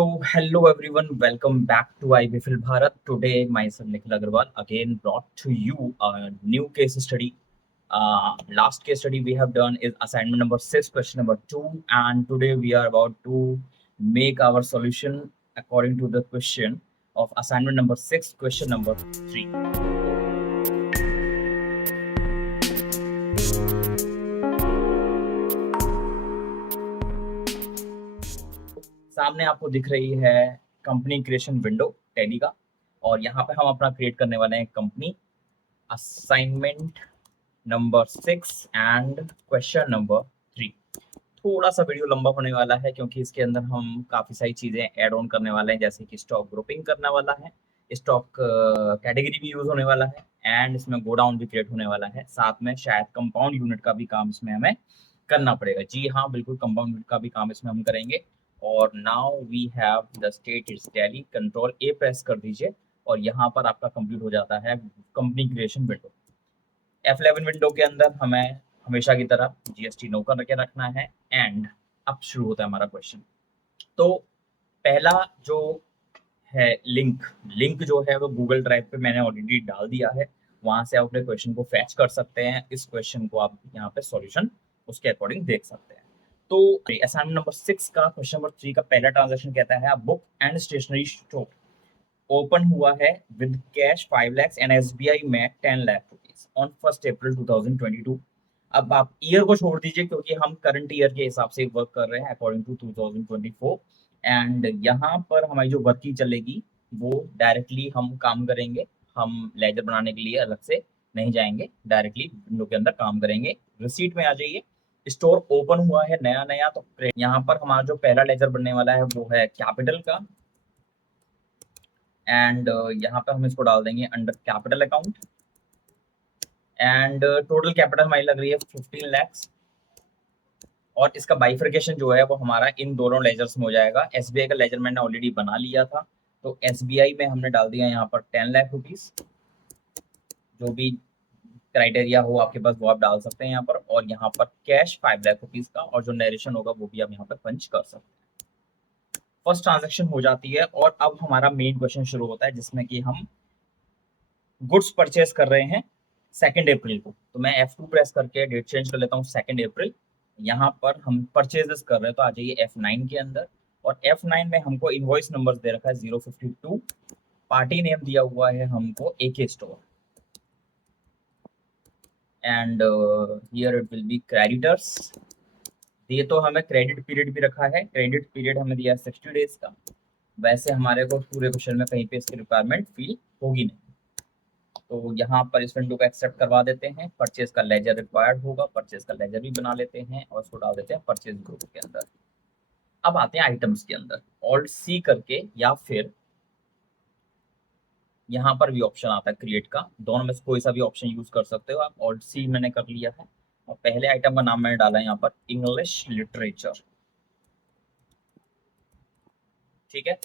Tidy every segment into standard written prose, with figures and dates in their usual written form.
Hello everyone, welcome back to IBFIL Bharat. Today, myself Nikhil Agarwal again brought to you a new case study. Last case study we have done is assignment number 6, question number 2, and today we are about to make our solution according to the question of assignment number 6, question number 3. सामने आपको दिख रही है company creation window tally का, और यहाँ पे हम अपना क्रिएट करने वाले हैं company assignment number 6 and question number 3। थोड़ा सा वीडियो लंबा होने वाला है क्योंकि इसके अंदर हम काफ़ी सारी चीज़ें ऐड ऑन करने वाले हैं, जैसे कि स्टॉक ग्रुपिंग करने वाला है, स्टॉक कैटेगरी भी यूज़ होने वाला है, एंड इसमें गोडाउन भी क्रिएट होने वाला है। साथ में शायद कंपाउंड यूनिट का भी काम इसमें हमें करना पड़ेगा। जी हाँ, बिल्कुल कंपाउंड यूनिट का भी काम इसमें हम करेंगे। और now we have the state it's Tally, control A press कर दीजिए और यहाँ पर आपका कंप्लीट हो जाता है company creation window. F11 window के अंदर हमें हमेशा की तरह GST नो करके रखना है, एंड अब शुरू होता है हमारा क्वेश्चन। तो पहला जो है लिंक जो है वो गूगल ड्राइव पे मैंने ऑलरेडी डाल दिया है, वहां से आप अपने क्वेश्चन को फैच कर सकते हैं। इस क्वेश्चन को आप यहाँ पे सॉल्यूशन उसके अकॉर्डिंग देख सकते हैं। तो असाइनमेंट नंबर 6 का क्वेश्चन नंबर 3 का पहला ट्रांजेक्शन कहता है book and stationery store open हुआ है with cash 5 lakhs and SBI में 10 lakh रुपीज ऑन 1 April 2022। अब आप ईयर को छोड़ दीजिए क्योंकि हम करंट ईयर के हिसाब से वर्क कर रहे हैं अकॉर्डिंग टू 2024, एंड यहाँ पर हमारी जो वर्किंग चलेगी वो डायरेक्टली हम काम करेंगे। हम लेजर बनाने के लिए अलग से नहीं जाएंगे, डायरेक्टली विंडो के अंदर काम करेंगे। रिसीट में आ जाइए। स्टोर ओपन हुआ है नया नया, तो यहाँ पर हमारा जो पहला लेजर बनने वाला है वो है कैपिटल का, एंड यहाँ पे हम इसको डाल देंगे under capital account, and total capital हमारी लग रही है 15 lakhs, और इसका बाइफर्केशन जो है वो हमारा इन दोनों लेजर्स में हो जाएगा। SBI का लेजर मैंने ऑलरेडी बना लिया था, तो SBI में हमने डाल दिया यहाँ पर 10 लाख रुपीज। जो भी क्राइटेरिया हो आपके पास वो आप डाल सकते हैं यहाँ पर, और यहाँ पर कैश 5 लाख रुपीज का, और जो नरेशन होगा वो भी आप यहाँ पर पंच कर सकते हैं। फर्स्ट ट्रांजेक्शन हो जाती है, और अब हमारा मेन क्वेश्चन शुरू होता है जिसमें कि हम गुड्स परचेज कर रहे हैं 2 अप्रैल को। तो मैं F2 प्रेस करके डेट चेंज कर लेता हूँ 2 अप्रैल। यहाँ पर हम परचेजेस कर रहे हैं, तो आ जाइए F9 के अंदर, और F9 में हमको इनवॉइस नंबर दे रखा है 052, पार्टी नेम दिया हुआ है हमको AK store, and here it will be creditors. ये तो हमें क्रेडिट पीरियड भी रखा है, क्रेडिट पीरियड हमें दिया है 60 डेज का। वैसे हमारे को पूरे क्वेश्चन में कहीं पे इसकी रिक्वायरमेंट फील होगी नहीं, तो यहाँ पर इस विंडो को एक्सेप्ट करवा देते हैं। परचेज का लेजर रिक्वायर्ड होगा, परचेज का लेजर भी बना लेते हैं और उसको डाल देते हैं परचेज ग्रुप के अंदर। अब आते हैं आइटम्स के अंदर, ऑल्ट C करके, या फिर यहाँ पर भी ऑप्शन आता है क्रिएट का, दोनों में से कोई सा भी ऑप्शन यूज कर सकते हो आप। ऑल्ट C मैंने कर लिया है, और पहले आइटम का नाम मैंने डाला है यहाँ पर इंग्लिश लिटरेचर। ठीक है।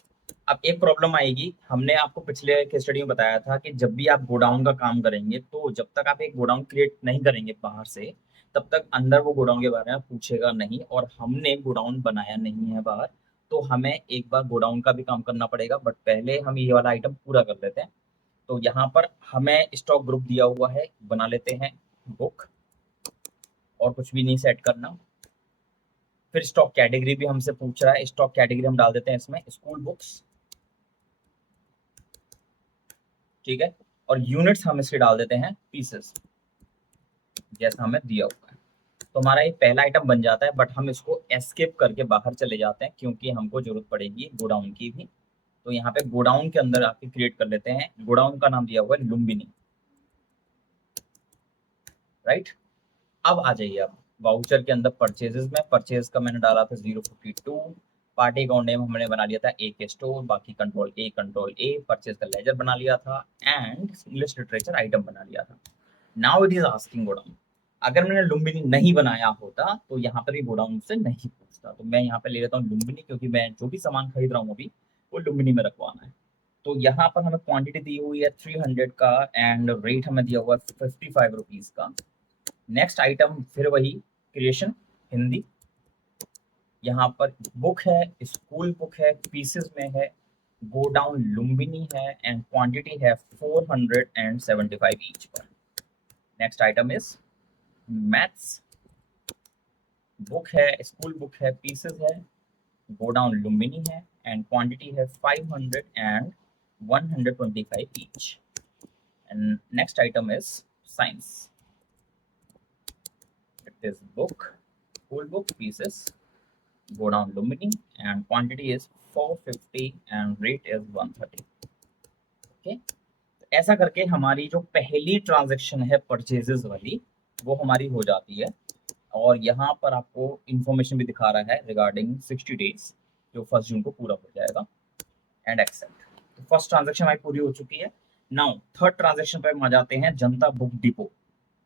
अब एक प्रॉब्लम आएगी, हमने आपको पिछले केस स्टडी में बताया था कि जब भी आप गोडाउन का काम करेंगे, तो जब तक आप एक गोडाउन क्रिएट नहीं करेंगे बाहर से, तब तक अंदर वो गोडाउन के बारे में पूछेगा नहीं, और हमने गोडाउन बनाया नहीं है बाहर, तो हमें एक बार गोडाउन का भी काम करना पड़ेगा। बट पहले हम ये वाला आइटम पूरा कर लेते हैं। तो यहाँ पर हमें स्टॉक ग्रुप दिया हुआ है, बना लेते हैं बुक, और कुछ भी नहीं सेट करना। फिर स्टॉक कैटेगरी भी हमसे पूछ रहा है, स्टॉक कैटेगरी हम डाल देते हैं इसमें स्कूल बुक्स। ठीक है। और यूनिट्स हम इसके डाल देते हैं पीसेस, जैसा हमें दिया हुआ है। तो हमारा ये पहला आइटम बन जाता है, बट हम इसको एस्केप करके बाहर चले जाते हैं क्योंकि हमको जरूरत पड़ेगी गोडाउन की भी। तो यहाँ पे गोडाउन के अंदर आपके क्रिएट कर लेते हैं, गोडाउन का नाम दिया हुआ है लुम्बिनी। राइट। अब आ जाइए आप वाउचर के अंदर परचेजेस में, परचेज का मैंने डाला था 052, पार्टी अकाउंट नेम हमने बना लिया था AK स्टोर, बाकी कंट्रोल ए, परचेज का लेजर बना लिया था, एंड इंग्लिश लिटरेचर आइटम बना लिया था। Now it is asking godown. अगर मैंने लुम्बिनी नहीं बनाया होता तो यहाँ पर ये गोडाउन से नहीं पूछता। तो मैं यहाँ पे ले लेता हूँ लुम्बिनी, क्योंकि मैं जो भी सामान खरीद रहा हूँ अभी वो लुम्बिनी में रखवाना है। तो यहाँ पर हमें क्वांटिटी दी हुई है 300 का, एंड रेट हमें दिया हुआ है 55 रुपीज का। नेक्स्ट आइटम फिर वही क्रिएशन हिंदी, यहाँ पर बुक है, स्कूल बुक है, पीसेस में है, गोडाउन लुम्बिनी है एंड क्वांटिटी है 475 ईच पर। Next item is maths, book है, स्कूल बुक है, पीसेस है, गोडाउन लुम्बिनी है एंड क्वांटिटी है 500 and 125 each. And next item is science. It is book, school book, pieces, godown lumini and quantity is 450 and rate is 130. Okay. ऐसा करके हमारी जो पहली ट्रांजैक्शन है परचेजेस वाली वो हमारी हो जाती है। और यहाँ पर आपको इंफॉर्मेशन भी दिखा रहा है रिगार्डिंग 60 डेज जो 1 जून को पूरा हो जाएगा एंड एक्सेप्ट। तो फर्स्ट ट्रांजैक्शन हमारी पूरी हो चुकी है। नाउ थर्ड ट्रांजैक्शन पे हम आ जाते हैं, जनता बुक डिपो।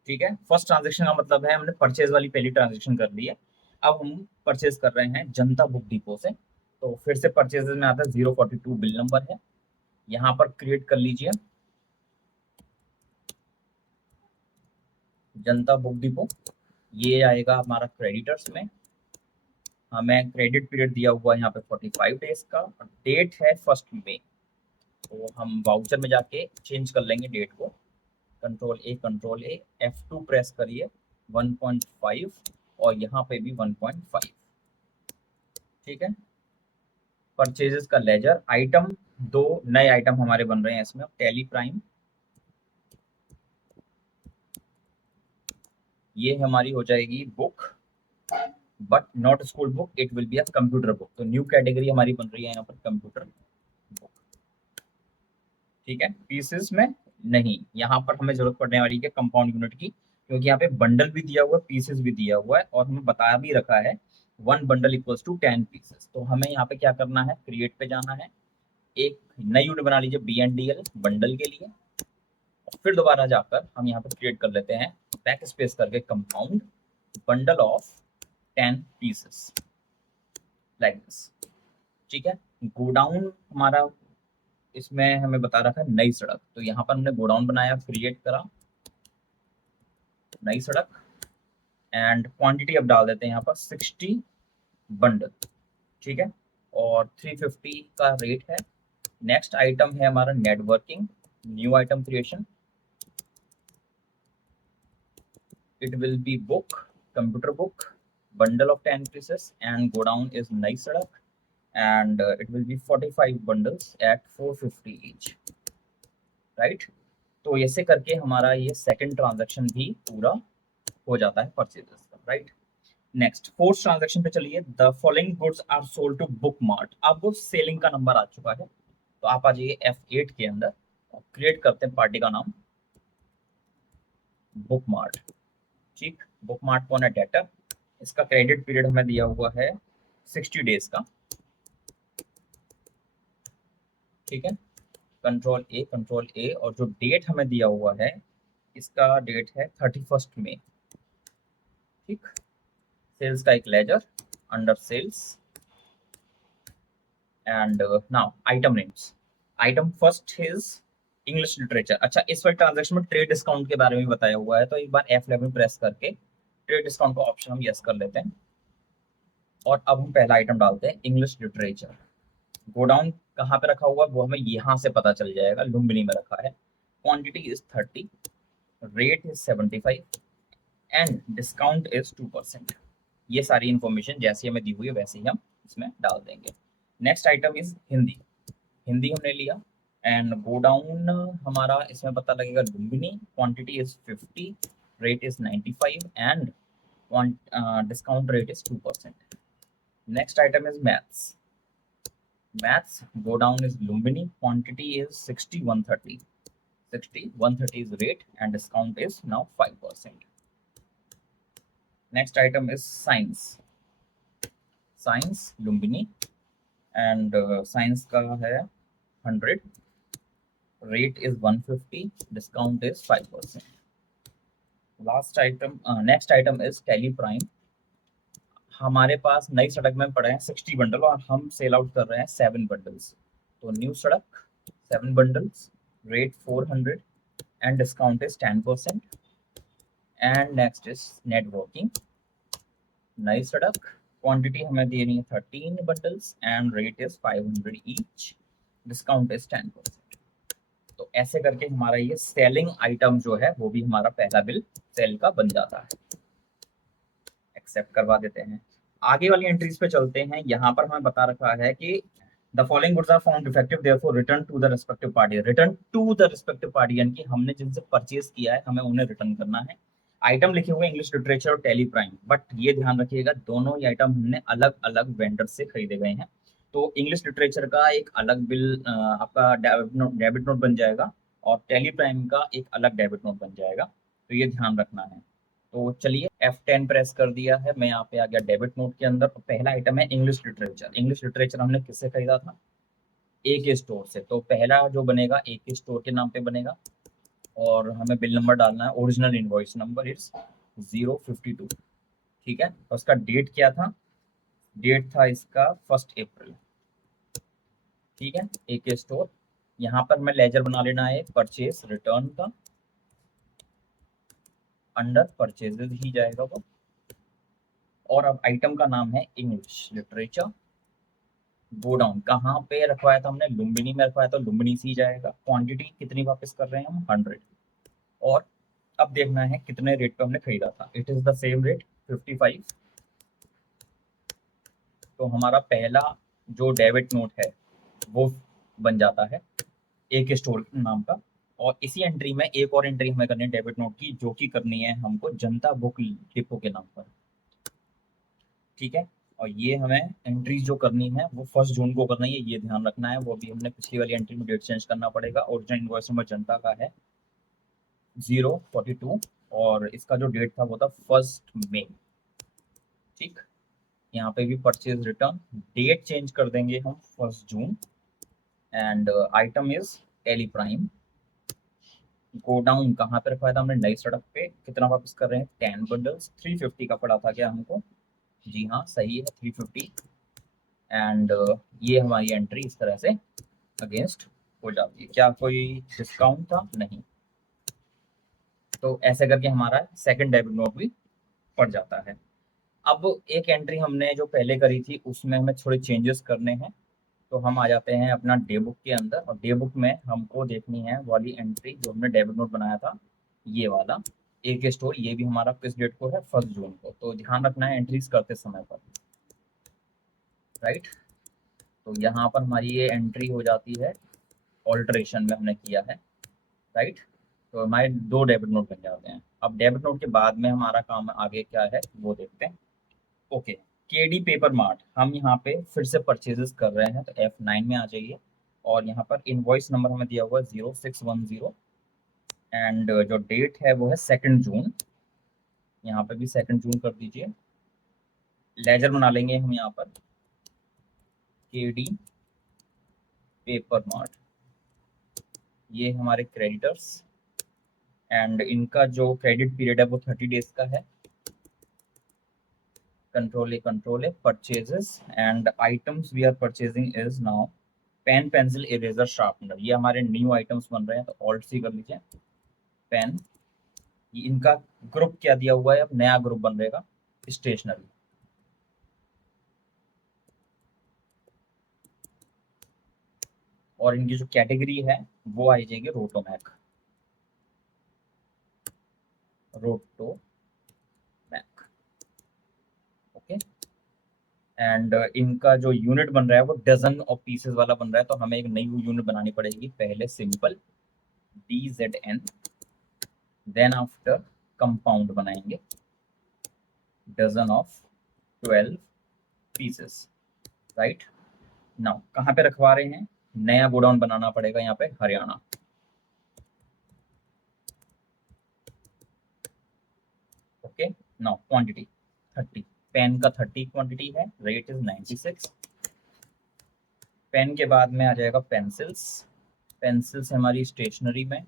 ठीक है, फर्स्ट ट्रांजैक्शन का मतलब है हमने परचेज वाली पहली ट्रांजैक्शन कर ली है, अब हम परचेज कर रहे हैं जनता बुक डिपो से। तो फिर से परचेजेस में आता है 042 बिल नंबर है, यहाँ पर क्रिएट कर लीजिए जनता बुक डिपो। ये आएगा हमारा क्रेडिटर्स में, हमें क्रेडिट पीरियड दिया हुआ है यहाँ पे 45 डेज का, डेट है 1 मई। तो हम वाउचर में जाके चेंज कर लेंगे डेट को, कंट्रोल ए F2 प्रेस करिए 1.5 और यहाँ पे भी 1.5। ठीक है, परचेजेस का लेजर आइटम, 2 नए आइटम हमारे बन रहे हैं इसमें, टैली प्राइम, ये हमारी हो जाएगी book but not school book, it will be a computer book. तो न्यू कैटेगरी हमारी बन रही है यहाँ पर कंप्यूटर बुक। ठीक है, पीसेस में नहीं, यहाँ पर हमें जरूरत पड़ने वाली है कंपाउंड यूनिट की, क्योंकि यहाँ पे बंडल भी दिया हुआ है, पीसेस भी दिया हुआ है और हमें बता भी रखा है 1 बंडल इक्वल्स टू 10 पीसेस। तो हमें यहाँ पे क्या करना है, क्रिएट पे जाना है, एक नई यूनिट बना लीजिए BNDL बंडल के लिए, और फिर दोबारा जाकर हम यहाँ पे क्रिएट कर लेते हैं बैक स्पेस करके compound bundle of 10 pieces like this. ठीक है, गोडाउन हमारा इसमें हमें बता रखा है नई सड़क, तो यहाँ पर हमने गोडाउन बनाया, क्रिएट करा नई सड़क एंड क्वांटिटी अब डाल देते हैं यहाँ पर 60 बंडल। ठीक है, और 350 का रेट है। नेक्स्ट आइटम है हमारा networking, new item creation, it will be book, computer book, bundle of 10 pieces and godown is नई सड़क and it will be 45 bundles at 450 each, right? तो ऐसे करके हमारा ये सेकंड ट्रांजैक्शन भी पूरा हो जाता है परचेजेस का, राइट? नेक्स्ट फोर्थ ट्रांजैक्शन पे चलिए, the following goods are sold to book mart. अब वो सेलिंग का नंबर आ चुका है, तो आप आ जाइए F8 के अंदर और क्रिएट करते हैं पार्टी का नाम बुक मार्ट। ठीक, बुक मार्ट कौन है, डेटर, इसका क्रेडिट पीरियड हमें दिया हुआ है 60 डेज का। ठीक है, कंट्रोल ए और जो डेट हमें दिया हुआ है इसका डेट है 31 मई। ठीक, सेल्स का एक ledger under sales and now item names, item first is English literature. अच्छा, इस वाले ट्रांजैक्शन में ट्रेड डिस्काउंट के बारे में बताया हुआ है, तो एक बार F11 प्रेस करके ट्रेड डिस्काउंट का ऑप्शन हम यस कर लेते हैं और अब हम पहला आइटम डालते हैं इंग्लिश लिटरेचर। गोडाउन कहाँ पे रखा हुआ है वो हमें यहाँ से पता चल जाएगा, लुम्बिनी में रखा है, quantity is 30, rate is 75 and discount is 2%। ये सारी इंफॉर्मेशन जैसी हमें दी हुई है वैसे ही हम इसमें डाल देंगे। Next item is Hindi, Hindi हमने लिया एंड गोडाउन हमारा इसमें पता लगेगा Lumbini, quantity is 50, rate is 95 and discount rate is 2%। Next item is maths, godown is Lumbini, quantity is 60, 130, 60, 130 is rate and discount is now 5%. Next item is science Lumbini and science का है 100, rate is 150, discount is 5%. Next item is Tally Prime, हमारे पास नई सड़क में पड़े हैं 60 bundle और हम सेल आउट कर रहे हैं 7 बंडल्स। तो न्यू सड़क 7 bundles, rate 400 and discount is 10%। And next is networking, नई सड़क क्वांटिटी हमें देनी है 13 bundles and rate is 500 each, discount is 10%। तो ऐसे करके हमारा ये सेलिंग आइटम जो है वो भी हमारा पहला बिल सेल का बन जाता है। एक्सेप्ट करवा देते हैं। आगे वाली एंट्रीज पे चलते हैं। यहाँ पर हमें बता रखा है कि the following goods are found defective therefore return to the respective party. Return to the respective party यानी कि हमने जिनसे परचेज किया है हमें उन्हें रिटर्न करना है। आइटम लिखे हुए इंग्लिश लिटरेचर और टेली प्राइम, बट ये ध्यान रखिएगा दोनों ही आइटम हमने अलग अलग वेंडर से खरीदे गए हैं। तो इंग्लिश लिटरेचर का एक अलग बिल आपका डेबिट नोट बन जाएगा और टेली प्राइम का एक अलग डेबिट नोट बन जाएगा। तो ये ध्यान रखना है। तो चलिए F10 प्रेस कर दिया है, मैं यहाँ पे आ गया डेबिट नोट के अंदर। तो पहला आइटम है इंग्लिश लिटरेचर। इंग्लिश लिटरेचर हमने किससे खरीदा था? ए के स्टोर से। तो पहला जो बनेगा ए के स्टोर के नाम पे बनेगा और हमें बिल नंबर डालना है। Original invoice number is 052। ठीक है, और उसका डेट क्या था? डेट था इसका 1 अप्रैल। ठीक है, ए के स्टोर। यहाँ पर मैं लेजर बना लेना है परचेज रिटर्न का, अंडर परचेजेज ही जाएगा वो। और अब आइटम का नाम है इंग्लिश लिटरेचर। गोडाउन कहाँ पे रखवाया था हमने? लुम्बिनी में रखवाया था, लुम्बिनी से ही जाएगा। क्वांटिटी कितनी वापस कर रहे हैं हम? 100। और अब देखना है कितने रेट पे हमने खरीदा था। It is the same rate 55। तो हमारा पहला जो डेबिट नोट है वो बन जाता है एक स्टोर नाम का। और इसी एंट्री में एक और एंट्री हमें करनी है डेबिट नोट की, जो कि करनी है हमको जनता बुक डिपो के नाम पर। ठीक है, और ये हमें एंट्री जो करनी है वो 1 जून को करना है, ये ध्यान रखना है। वो भी हमने पिछली वाली एंट्री में डेट चेंज करना पड़ेगा। ओरिजिनल इनवॉइस नंबर जनता का है 042 और इसका जो डेट था वो था 1 मई। ठीक, यहाँ पे भी परचेज रिटर्न डेट चेंज कर देंगे हम 1 जून। And item is Tally Prime. Godown कहाँ पे रखवाया था हमने? नई सड़क पे। कितना वापस कर रहे हैं? 10 बंडल्स। 350 का पड़ा था क्या हमको? जी हाँ, सही है 350। एंड ये हमारी एंट्री इस तरह से अगेंस्ट हो जाती है। क्या कोई डिस्काउंट था? नहीं। तो ऐसे करके हमारा सेकंड डेबिट नोट भी पड़ जाता है। अब एक एंट्री हमने जो पहले करी थी उसमें हमें थोड़े चेंजेस करने हैं। तो हम आ जाते हैं अपना डे बुक के अंदर और डे बुक में हमको देखनी है वाली एंट्री जो हमने डेबिट नोट बनाया था, ये वाला एक स्टोर। ये भी हमारा किस डेट को है? 1 जून को। तो ध्यान रखना है एंट्रीज करते समय पर, राइट। तो यहाँ पर हमारी ये एंट्री हो जाती है, ऑल्टरेशन में हमने किया है, राइट। तो हमारे 2 डेबिट नोट बन जाते हैं। अब डेबिट नोट के बाद में हमारा काम आगे क्या है वो देखते हैं। ओके, केडी पेपर मार्ट हम यहाँ पे फिर से परचेजेस कर रहे हैं। तो F9 में आ जाइए और यहाँ पर इनवॉइस नंबर हमें दिया हुआ है 0610 एंड जो डेट है वो है 2 जून। यहाँ पे भी 2 जून कर दीजिए। लेजर बना लेंगे हम यहाँ पर केडी पेपर मार्ट। ये हमारे क्रेडिटर्स एंड इनका जो क्रेडिट पीरियड है वो 30 डेज का है। Control A purchases and items we are purchasing is now pen pencil eraser sharpener. ये हमारे न्यू आइटम्स बन रहे हैं। तो ऑल्ट सी कर लीजिए। पेन, इनका ग्रुप क्या दिया हुआ है? अब नया ग्रुप बन रहेगा स्टेशनरी। और इनकी जो कैटेगरी है वो आई जाएगी रोटोमैक। रोटोमैक, ओके। एंड इनका जो यूनिट बन रहा है वो डजन ऑफ पीसेस वाला बन रहा है। तो हमें एक नई यूनिट बनानी पड़ेगी। पहले simple DZN, then after compound बनाएंगे dozen of 12 pieces, right. Now कहाँ पे रखवा रहे हैं? नया गोडाउन बनाना पड़ेगा यहाँ पे Haryana. Okay, now quantity 30। Pen का 30 क्वांटिटी है, रेट इज 96। पेन के बाद में आ जाएगा पेंसिल्स। पेंसिल्स हमारी स्टेशनरी में,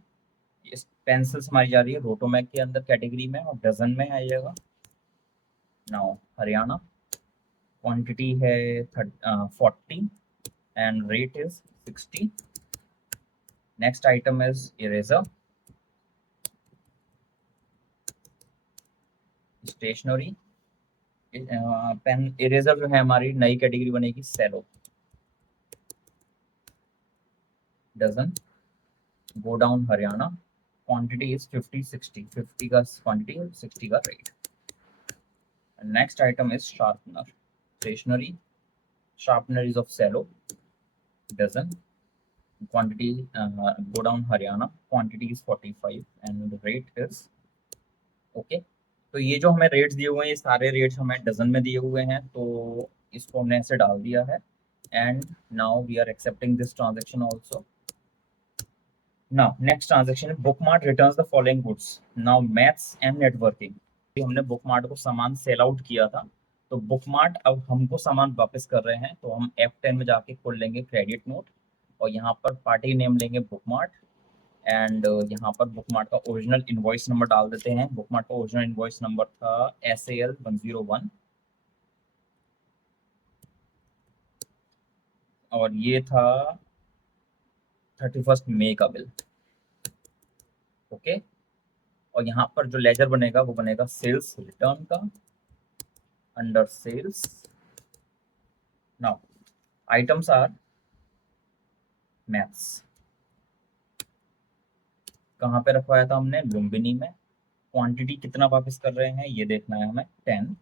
पेंसिल्स हमारी जा रही है रोटोमैक के अंदर कैटेगरी में और डजन में आ जाएगा। नाउ हरियाणा, क्वांटिटी है 40 and rate is 60। Next item is eraser, stationery pen eraser जो है हमारी नई कैटेगरी बनेगी Cello dozen godown Haryana quantity is 50 60 50 का क्वांटिटी 60 का rate. Next item is sharpener stationery sharpener is of cello dozen quantity go down Haryana quantity is 45 and the rate is okay। तो ये जो हमें रेट्स दिए हुए हैं ये सारे रेट्स हमें डजन में दिए हुए हैं तो इसको हमने ऐसे डाल दिया है and now we are accepting this transaction also. Now next transaction Bookmart returns the following goods now maths and networking. हमने बुकमार्ट को सामान सेल आउट किया था तो बुकमार्ट अब हमको सामान वापस कर रहे हैं तो हम F10 में जाके खोल लेंगे क्रेडिट नोट और यहाँ पर पार्टी नेम लेंगे बुकमार्ट एंड यहाँ पर बुकमार्ट का ओरिजिनल इनवॉइस नंबर डाल देते हैं। बुकमार्ट का ओरिजिनल इनवॉइस नंबर था SAL 101 और ये था 31 मई का बिल ओके। और यहाँ पर जो लेजर बनेगा वो बनेगा सेल्स रिटर्न का under sales. Now items are maths कहाँ पे रखवाया था हमने लुम्बिनी में। क्वांटिटी कितना वापस कर रहे हैं ये देखना है हमें 10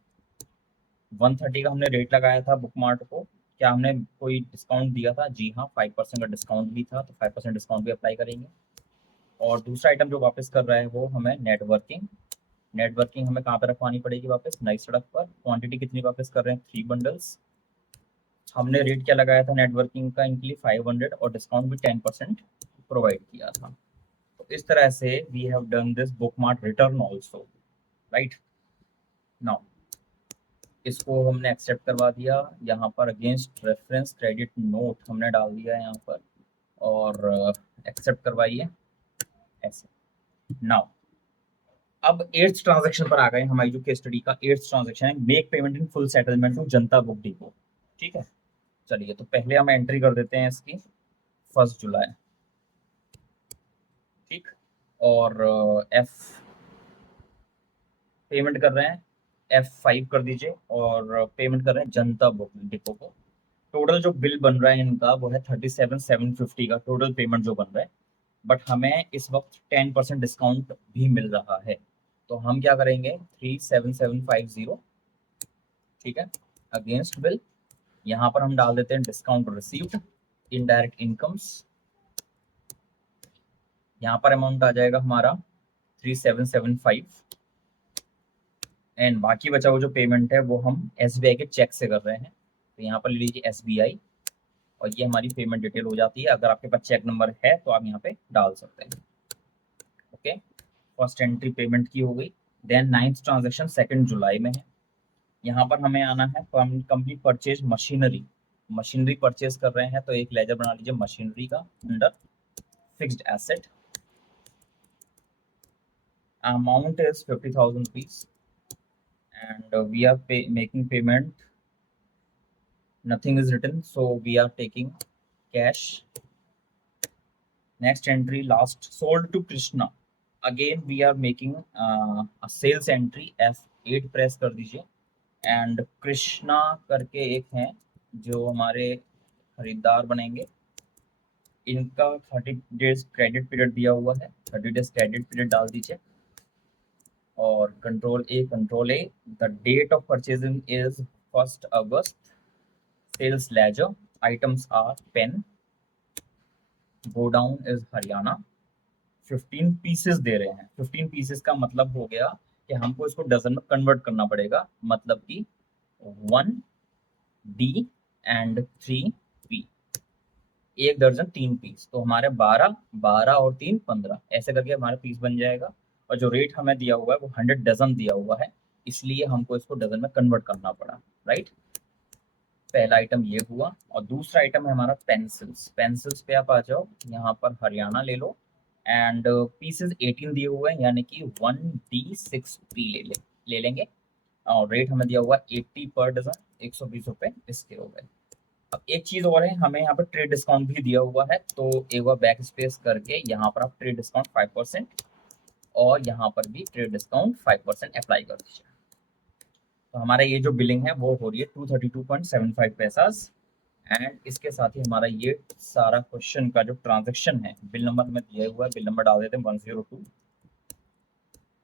130 का हमने रेट लगाया था बुकमार्ट को। क्या हमने कोई डिस्काउंट दिया था? जी हाँ 5% का डिस्काउंट भी था तो 5% डिस्काउंट भी अप्लाई करेंगे। और दूसरा आइटम जो वापस कर रहा है वो हमें नेटवर्किंग। नेटवर्किंग हमें कहाँ पे रखवानी पड़ेगी वापस? नई सड़क पर। क्वांटिटी कितनी वापस कर रहे हैं? 3 बंडल्स। हमने रेट क्या लगाया था नेटवर्किंग का इनके लिए 500 और डिस्काउंट भी 10% प्रोवाइड किया था। तो इस तरह से we have done this Bookmart return also right. Now इसको हमने एक्सेप्ट करवा दिया। यहाँ पर अगेंस्ट रेफरेंस क्रेडिट नोट हमने डाल दिया है यहाँ पर और एक्सेप्ट करवाइए ऐसे। नाउ अब 8th ट्रांजैक्शन पर आ गए हमारी जो केस स्टडी का 8th ट्रांजैक्शन है make payment in full settlement to Janata book depot. ठीक है चलिए तो पहले हम एंट्री कर देते हैं इसकी 1 जुलाई ठीक। और एफ पेमेंट कर रहे हैं F5 कर दीजिए और पेमेंट कर रहे हैं जनता बुक डिपो को। टोटल जो बिल बन रहा है इनका वो है 37,750 का टोटल पेमेंट जो बन रहा है। बट हमें इस वक्त 10% डिस्काउंट भी मिल रहा है तो हम क्या करेंगे 37750 ठीक है अगेंस्ट बिल। यहाँ पर हम डाल देते हैं डिस्काउंट रिसीव्ड इनडायरेक्ट इनकम्स। यहाँ पर अमाउंट आ जाएगा हमारा 3775 एंड बाकी बचा हुआ जो पेमेंट है वो हम SBI के चेक से कर रहे हैं तो यहाँ पर ले लीजिए SBI और ये हमारी पेमेंट डिटेल हो जाती है। अगर आपके पास चेक नंबर है तो आप यहाँ पे डाल सकते हैं ओके। फर्स्ट एंट्री पेमेंट की हो गई। देन 9th ट्रांजेक्शन 2 जुलाई में है। यहाँ पर हमें आना है company purchase machinery. Machinery purchase कर रहे हैं तो एक लेजर बना लीजिए मशीनरी का under fixed asset. Amount is 50,000 rupees and we are making payment. Nothing is written so we are taking cash. Next entry last sold to Krishna. Again we are making a sales entry F8 press कर दीजिए and Krishna करके एक है जो हमारे खरीदार बनेंगे। इनका 30 डेज क्रेडिट पीरियड दिया हुआ है 30 डेज क्रेडिट पीरियड डाल दीजिए और control A the date of purchasing is 1 August. Sales ledger items are pen godown is Haryana 15 pieces दे रहे हैं। 15 पीसेस का मतलब हो गया कि हमको इसको डजन में कन्वर्ट करना पड़ेगा मतलब कि 1D एंड 3P एक दर्जन 3 पीस तो हमारे 12 12 और 3 15 ऐसे करके हमारा पीस बन जाएगा। और जो रेट हमें दिया हुआ है वो 100 डजन दिया हुआ है इसलिए हमको इसको डजन में कन्वर्ट करना पड़ा राइट। पहला आइटम ये हुआ और दूसरा आइटम है हमारा पेंसिल्स। पेंसिल्स पे आप आ जाओ यहाँ पर हरियाणा ले लो एंड पीसेस 18 दिए हुए हैं यानी कि 1D6P ले लेंगे और रेट हमें दिया हुआ 80 पर डजन 120 रुपए इसके हो गए। अब एक चीज और है हमें यहाँ पर ट्रेड डिस्काउंट भी दिया हुआ है तो एक बार बैक स्पेस करके यहाँ पर आप ट्रेड डिस्काउंट 5% और यहाँ पर भी ट्रेड डिस्काउंट 5% अप्लाई कर दीजिए। तो हमारा ये जो बिलिंग है वो हो रही है 232.75 पैसास। एंड इसके साथ ही हमारा ये सारा क्वेश्चन का जो ट्रांजेक्शन है, बिल नंबर हमें दिया हुआ है, बिल नंबर डाल देते हैं 102,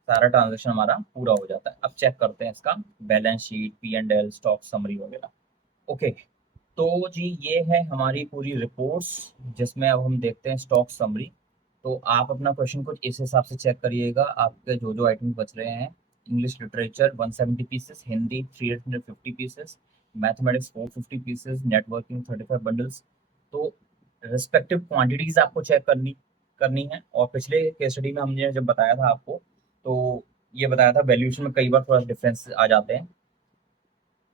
सारा ट्रांजेक्शन हमारा पूरा हो जाता है। अब चेक करते हैं इसका balance sheet, P&L, stock summary वगैरह। ओके, तो जी ये है हमारी पूरी रिपोर्ट्स, जिसमें अब हम देखते हैं स्टॉक समरी। तो आप अपना क्वेश्चन कुछ इस हिसाब से चेक करिएगा, आपके जो जो आइटम बच रहे हैं। English literature 170 pieces, Hindi 350 pieces, mathematics 450 pieces, networking 35 bundles. तो रिस्पेक्टिव क्वांटिटीज आपको चेक करनी करनी है। और पिछले केस स्टडी में हमने जब बताया था आपको, तो ये बताया था वैल्यूएशन में कई बार थोड़ा डिफरेंस आ जाते हैं।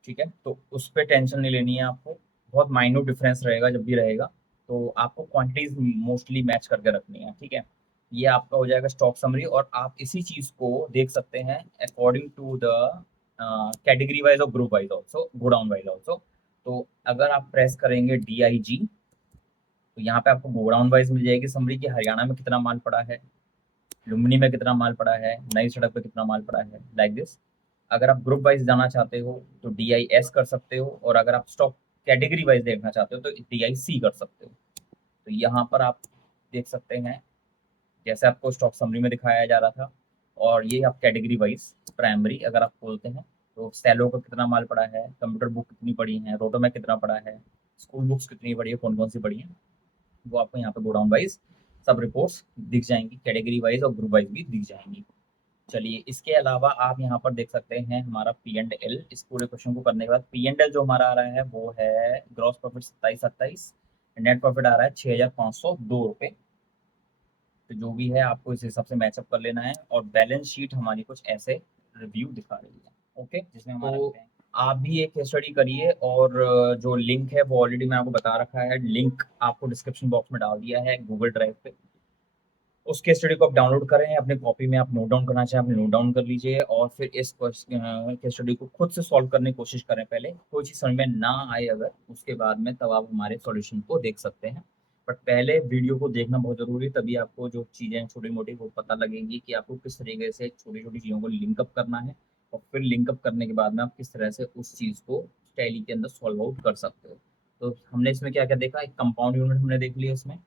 ठीक है, तो उस पर टेंशन नहीं लेनी है आपको, बहुत माइन्यूट डिफरेंस रहेगा जब भी रहेगा। तो आपको क्वांटिटीज मोस्टली मैच करके रखनी है। ठीक है, ये आपका हो जाएगा स्टॉक समरी। और आप इसी चीज को देख सकते हैं according to the category wise और group wise also, godown wise also. तो अगर आप प्रेस करेंगे DIG, तो यहाँ पे आपको गोडाउन वाइज मिल जाएगी समरी कि हरियाणा में कितना माल पड़ा है, लुम्बिनी में कितना माल पड़ा है, नई सड़क पे कितना माल पड़ा है, लाइक दिस। अगर आप ग्रुप वाइज जाना चाहते हो तो DIS कर सकते हो, और अगर आप स्टॉक कैटेगरी वाइज देखना चाहते हो तो DIC कर सकते हो। तो यहाँ पर आप देख सकते हैं, जैसे आपको स्टॉक समरी में दिखाया जा रहा था। और ये आप कैटेगरी वाइज प्राइमरी अगर आप खोलते हैं, तो सेलो का कितना माल पड़ा है, कंप्यूटर बुक कितनी पड़ी है, रोटो में कितना पड़ा है, स्कूल बुक्स कितनी पड़ी है, कौन कौन सी पड़ी है, वो आपको यहाँ पे गोडाउन वाइज सब रिपोर्ट्स दिख जाएंगी, कैटेगरी वाइज और ग्रुप वाइज भी दिख जाएंगी। चलिए, इसके अलावा आप यहाँ पर देख सकते हैं हमारा P&L। इस पूरे क्वेश्चन को करने के बाद P&L जो हमारा आ रहा है वो है ग्रॉस प्रॉफिट 2728, नेट प्रॉफिट आ रहा है 6502 रुपये। तो जो भी है आपको इस हिसाब से मैचअप कर लेना है। और बैलेंस शीट हमारी कुछ ऐसे रिव्यू दिखा रही है। ओके, जिसमें हमारा तो आप भी एक स्टडी करिए। और जो लिंक है वो ऑलरेडी मैं आपको बता रखा है, लिंक आपको डिस्क्रिप्शन बॉक्स में डाल दिया है गूगल ड्राइव पे। उस केस स्टडी को आप डाउनलोड करें, अपने कॉपी में आप नोट डाउन करना चाहें आप नोट डाउन कर लीजिए, और फिर इस केस स्टडी को खुद से सॉल्व करने की कोशिश करें। पहले कोई चीज़ समझ में ना आए अगर, उसके बाद में तब आप हमारे सॉल्यूशन को देख सकते हैं। बट पहले वीडियो को देखना बहुत ज़रूरी है, तभी आपको जो चीज़ें छोटी मोटी वो पता लगेंगी कि आपको किस तरीके से छोटी छोटी चीज़ों को लिंकअप करना है। और फिर लिंकअप करने के बाद में आप किस तरह से उस चीज़ को टैली के अंदर सॉल्व आउट कर सकते हो। तो हमने इसमें क्या क्या देखा, एक कंपाउंड यूनिट हमने देख लिया इसमें,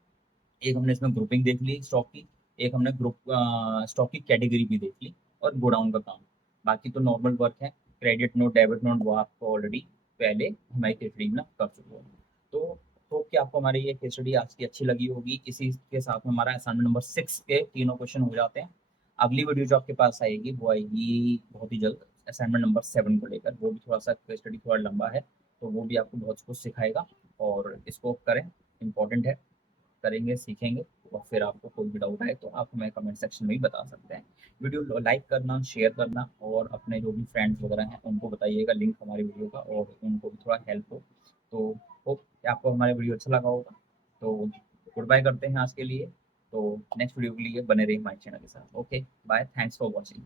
एक हमने इसमें ग्रुपिंग देख ली स्टॉक की, एक हमने ग्रुप स्टॉक की कैटेगरी भी देख ली, और गोडाउन का काम। बाकी तो नॉर्मल वर्क है, क्रेडिट नोट डेबिट नोट वो आपको ऑलरेडी पहले हमारी केस स्टडी में कर चुके हो। तो होप कि आपको हमारी ये केस स्टडी आज की अच्छी लगी होगी। इसी के साथ में हमारा असाइनमेंट नंबर 6 के तीनों क्वेश्चन हो जाते हैं। अगली वीडियो जो आपके पास आएगी वो आएगी बहुत ही जल्द असाइनमेंट नंबर 7 को लेकर। वो भी थोड़ा सा केस स्टडी थोड़ा लंबा है, तो वो भी आपको बहुत कुछ सिखाएगा। और इसको करें, इंपॉर्टेंट है, करेंगे सीखेंगे। और फिर आपको कोई भी डाउट आए तो आप हमें कमेंट सेक्शन में ही बता सकते हैं। वीडियो लाइक करना, शेयर करना, और अपने जो भी फ्रेंड्स वगैरह हैं उनको बताइएगा लिंक हमारी वीडियो का, और उनको भी थोड़ा हेल्प हो। तो होप कि आपको हमारा वीडियो अच्छा लगा होगा। तो गुड बाय करते हैं आज के लिए। तो नेक्स्ट वीडियो के लिए बने रहिए हमारे चैनल के साथ। Okay bye, thanks for watching.